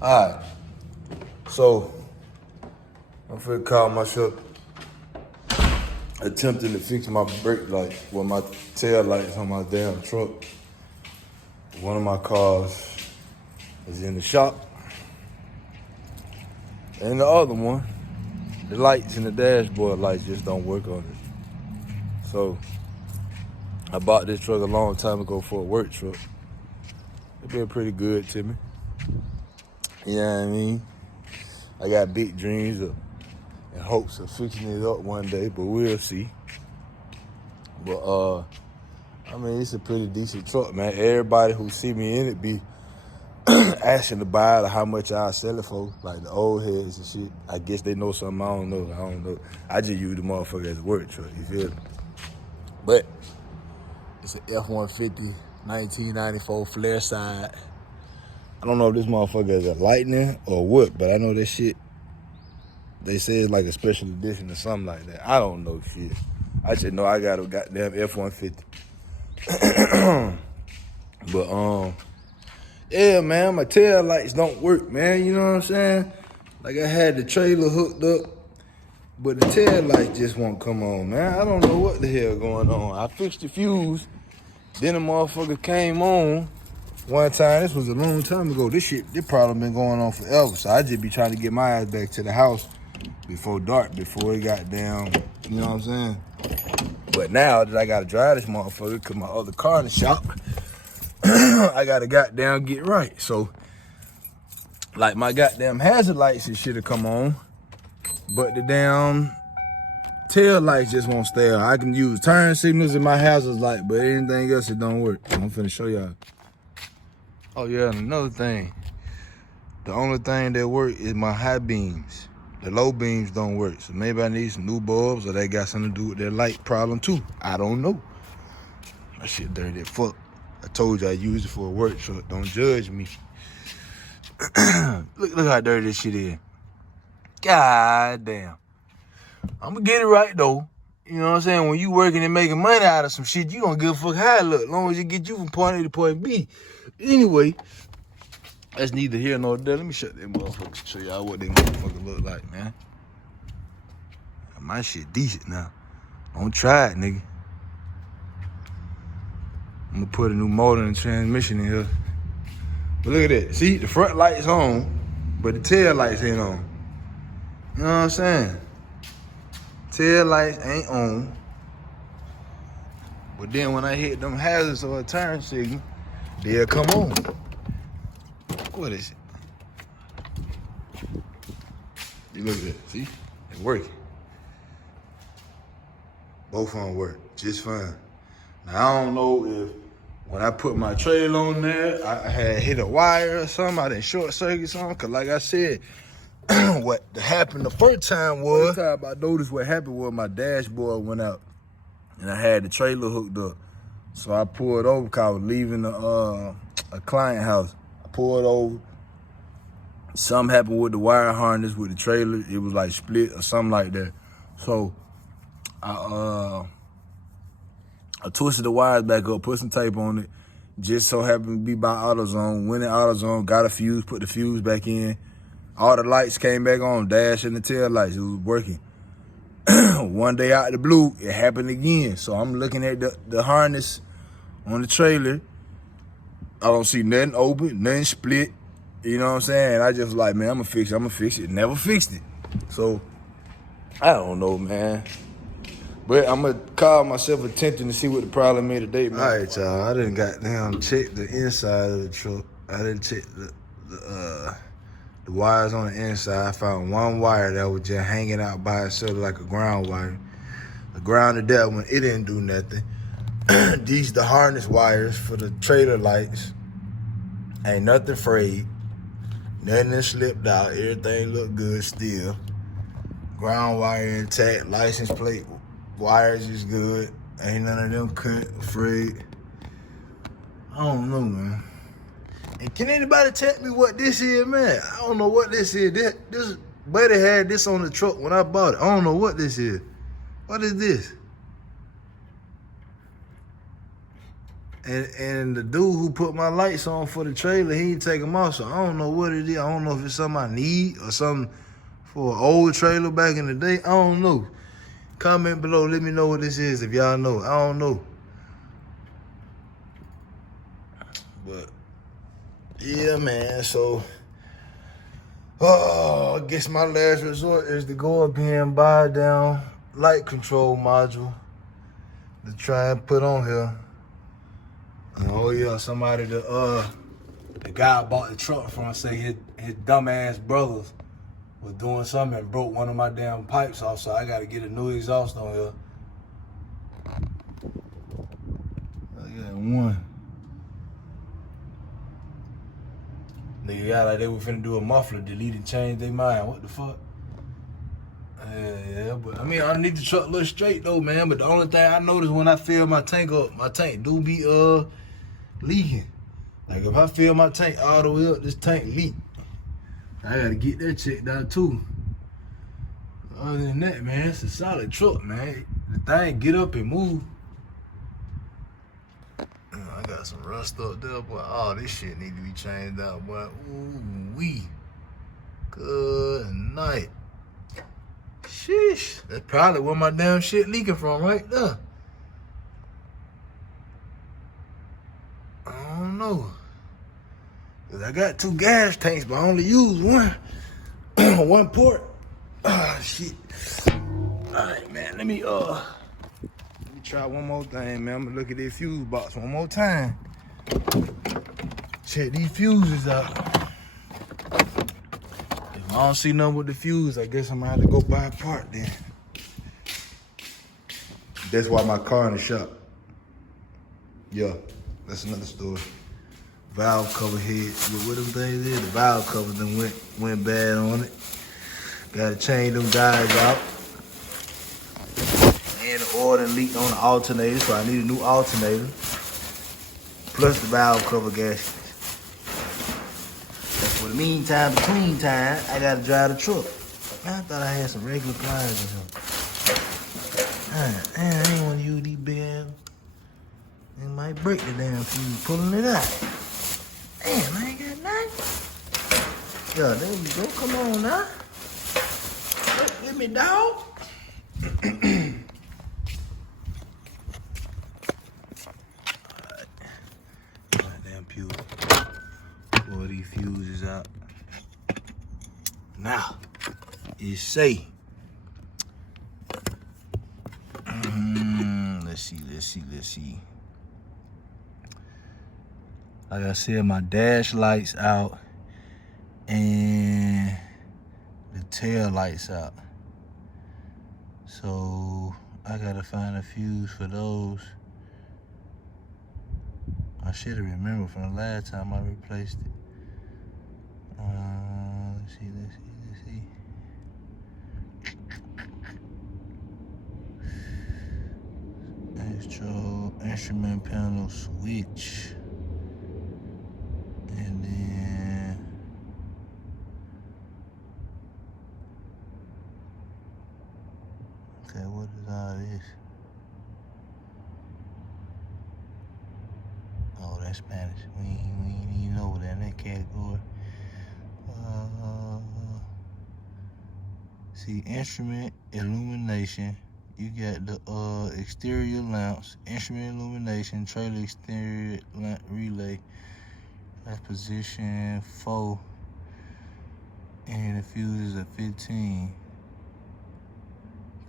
Alright, so I'm finna call myself attempting to fix my brake light with my tail lights on my damn truck. One of my cars is in the shop, and the other one, the lights in the dashboard lights just don't work on it. So I bought this truck a long time ago for a work truck. It's been pretty good to me. You know what I mean? I got big dreams and hopes of fixing it up one day, but we'll see. But I mean, it's a pretty decent truck, man. Everybody who see me in it be asking to buy it or how much I sell it for, like the old heads and shit. I guess they know something I don't know. I just use the motherfucker as a work truck, you feel me? But it's an F-150, 1994 flare side. I don't know if this motherfucker is a lightning or what, but I know that shit, they say it's like a special edition or something like that. I don't know shit. I just know I got a goddamn F-150. But yeah, man, my tail lights don't work, man. You know what I'm saying? Like I had the trailer hooked up, but the tail lights just won't come on, man. I don't know what the hell going on. I fixed the fuse, then the motherfucker came on one time. This was a long time ago. This problem been going on forever. So I just be trying to get my ass back to the house before dark, before it got down, you know what I'm saying? But now that I gotta drive this motherfucker, cause my other car in the shop, I gotta goddamn get right. So, like my goddamn hazard lights and shit'll come on, but the damn tail lights just won't stay on. I can use turn signals in my hazard light, but anything else, it don't work. I'm finna show y'all. Oh yeah, and another thing. The only thing that work is my high beams. The low beams don't work. So maybe I need some new bulbs or they got something to do with their light problem too. I don't know. That shit dirty as fuck. I told you I use it for a work truck. Don't judge me. Look how dirty this shit is. God damn. I'm gonna get it right though. You know what I'm saying? When you working and making money out of some shit, you don't give a fuck how it look, as long as it get you from point A to point B. Anyway, that's neither here nor there. Let me shut that motherfucker, show y'all what that motherfucker look like, man. My shit decent now. Don't try it, nigga. I'm gonna put a new motor and transmission in here. But look at that. See, the front light's on, but the tail lights ain't on. You know what I'm saying? Tail lights ain't on. But then when I hit them hazards or a turn signal, they'll come on. What is it? You look at that, see? It's working. Both of them work just fine. Now, I don't know if when I put my trailer on there, I had hit a wire or something, I didn't short circuit something, because like I said, what happened the first time I noticed what happened was my dashboard went out, and I had the trailer hooked up. So I pulled over because I was leaving a client house. I pulled over. Something happened with the wire harness with the trailer. It was like split or something like that. So I twisted the wires back up, put some tape on it. Just so happened to be by AutoZone. Went in AutoZone, got a fuse, put the fuse back in. All the lights came back on, dash and the tail lights. It was working. One day out of the blue, it happened again. So I'm looking at the harness on the trailer. I don't see nothing open, nothing split. You know what I'm saying? I just like, man, I'm gonna fix it. Never fixed it. So, I don't know, man. But I'm gonna call myself attempting to see what the problem is today, man. All right, y'all. I done got down, checked the inside of the truck. I done checked the wires on the inside. I found one wire that was just hanging out by itself like a ground wire. I grounded that one. It didn't do nothing. These the harness wires for the trailer lights. Ain't nothing frayed. Nothing that slipped out. Everything look good still. Ground wire intact. License plate wires is good. Ain't none of them cut, frayed. I don't know, man. And can anybody tell me what this is, man? I don't know what this is. This buddy had this on the truck when I bought it. I don't know what this is. What is this? And the dude who put my lights on for the trailer, he didn't take them off, so I don't know what it is. I don't know if it's something I need or something for an old trailer back in the day. I don't know. Comment below, let me know what this is if y'all know. I don't know. But, yeah, man, so, I guess my last resort is to go up here and buy a down light control module to try and put on here. And oh yeah, somebody the guy I bought the truck from say his dumbass brothers was doing something and broke one of my damn pipes off, so I gotta get a new exhaust on here. I got one. Nigga got like they were finna do a muffler, delete and change their mind. What the fuck? Yeah, but I mean, I need the truck look straight though, man. But the only thing I notice when I fill my tank up, my tank do be leaking. Like if I fill my tank all the way up, this tank leak. I gotta get that checked out too. Other than that, man, it's a solid truck, man. The thing get up and move. I got some rust up there, boy. Oh, this shit need to be changed out, boy. Ooh wee. Good night. Sheesh. That's probably where my damn shit leaking from right there. I don't know. Cause I got 2 gas tanks, but I only use one. One port. Ah, shit. Alright, man. Let me try one more thing, man. I'm gonna look at this fuse box one more time. Check these fuses out. If I don't see nothing with the fuse, I guess I'm gonna have to go buy a part then. That's why my car in the shop. Yeah, that's another story. Valve cover head. What them things is? The valve cover then went bad on it. Gotta change them guys out. And the oil done leaked on the alternator, so I need a new alternator. Plus the valve cover gaskets. And for the meantime, between time, I gotta drive the truck. I thought I had some regular pliers in here. Man, I ain't wanna use these big ass. It might break the damn fuse pulling it out. Damn, I ain't got nothing. Yeah, there we go. Come on now. Get me, dog. Alright. Goddamn fuse. Pull these fuses out. Now, it's safe. Let's see. Like I said, my dash lights out and the tail lights out. So I gotta find a fuse for those. I should have remembered from the last time I replaced it. Let's see. Extra instrument panel switch. And then okay, what is all this? Oh, that's Spanish. We ain't even over there in that category. See, instrument illumination. You got the exterior lamps, instrument illumination, trailer exterior lamp relay. That's position 4. And the fuse is a 15.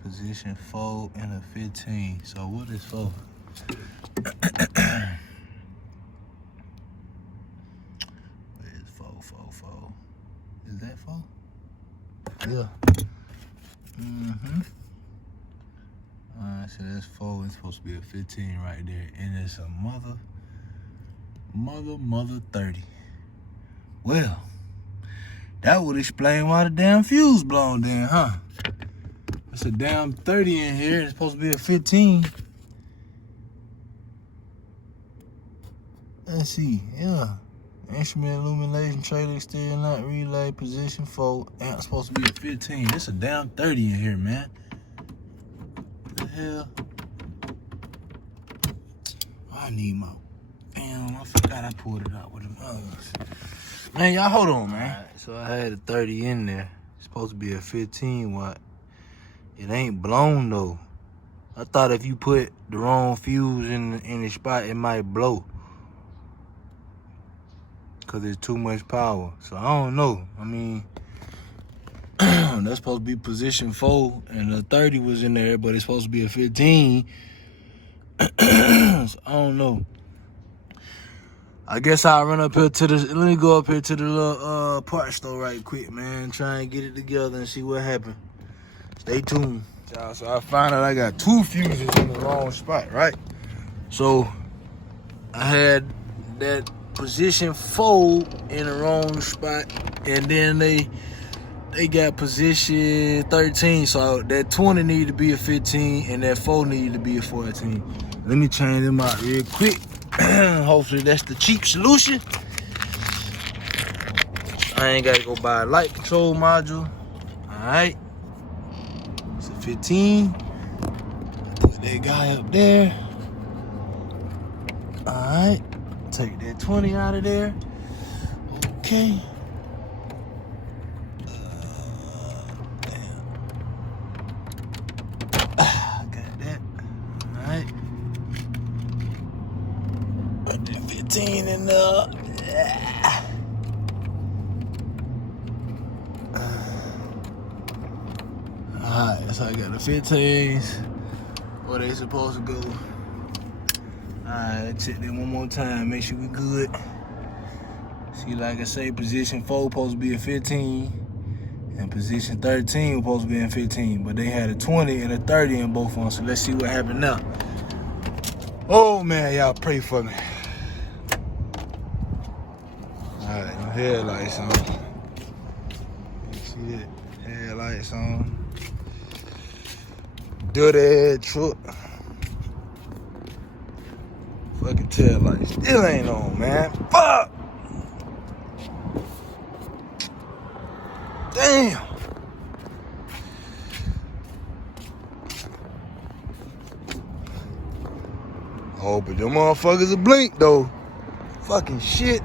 Position 4 and a 15. So what is 4? Where is 4? Is that 4? Yeah. Alright, so that's 4. It's supposed to be a 15 right there. And it's a mother 30. Well, that would explain why the damn fuse blown then, huh? It's a damn 30 in here. It's supposed to be a 15. Let's see, yeah. Instrument illumination, trailer exterior light relay, position 4. Amp supposed to be a 15. It's a damn 30 in here, man. What the hell? I need my I forgot I pulled it out with them others. Man, y'all hold on, man. Right, so I had a 30 in there. It's supposed to be a 15 watt. It ain't blown though. I thought if you put the wrong fuse in the spot, it might blow. Cause it's too much power. So I don't know. I mean, that's supposed to be position 4, and the 30 was in there, but it's supposed to be a 15. So I don't know. I guess I'll run up here to the, let me go up here to the little parts store right quick, man. Try and get it together and see what happens. Stay tuned. So I found out I got 2 fuses in the wrong spot, right? So I had that position 4 in the wrong spot, and then they got position 13, so that 20 needed to be a 15 and that 4 needed to be a 14. Let me change them out real quick. Hopefully that's the cheap solution. I ain't gotta go buy a light control module. Alright. It's a 15. Put that guy up there. Alright. Take that 20 out of there. Okay. Got that. Alright. Put that 15 in there. Alright, so I got the 15s. Where they supposed to go. Alright, let's check them one more time. Make sure we good. See, like I say, position 4 supposed to be a 15. And position 13 was supposed to be in 15. But they had a 20 and a 30 in both of them. So let's see what happened now. Oh man, y'all pray for me. Alright, no headlights on. You see that? Headlights on. Dirty truck. Fucking tail light still ain't on, man. Fuck! Damn! Oh, but them motherfuckers will blink, though. Fucking shit.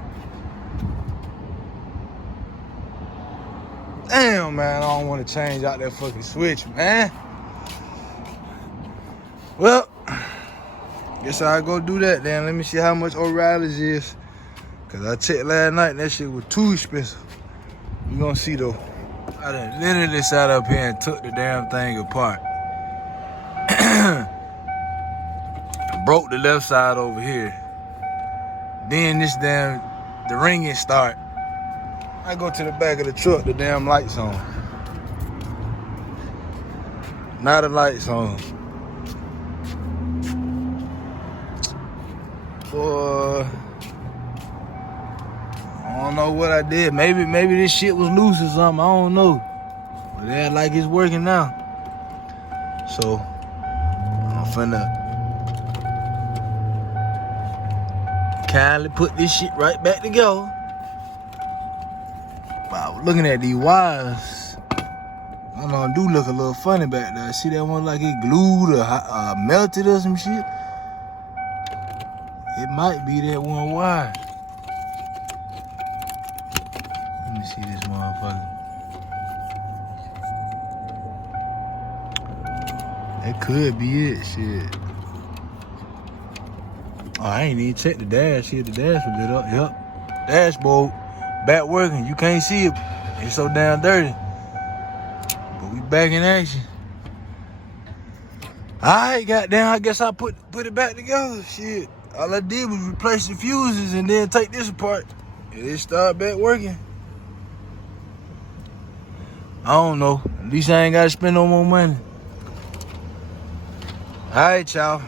Damn, man, I don't want to change out that fucking switch, man. Well, guess I'll go do that then. Let me see how much O'Reilly's is. Cause I checked last night and that shit was too expensive. We gonna see though. I done literally sat up here and took the damn thing apart. Broke the left side over here. Then this damn, the ringing start. I go to the back of the truck, the damn lights on. Now the lights on. Boy, I don't know what I did. Maybe this shit was loose or something. I don't know. But it like it's working now. So I'm finna kindly put this shit right back together. Wow, looking at these wires, I know it do look a little funny back there. See that one like it glued or melted or some shit? It might be that one wire. Let me see this motherfucker. That could be it, shit. Oh, I ain't even checked the dash here. The dash was lit up. Yep. Dashboard back working. You can't see it. It's so damn dirty. But we back in action. Alright, goddamn, I guess I put it back together. Shit. All I did was replace the fuses and then take this apart. And it started back working. I don't know. At least I ain't gotta spend no more money. Alright, y'all.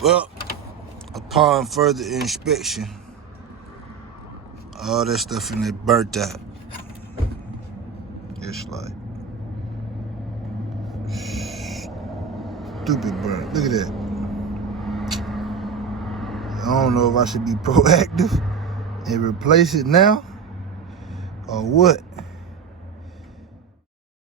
Well, upon further inspection, all that stuff in there burnt out. It's like stupid burnt. Look at that. I don't know if I should be proactive and replace it now or what.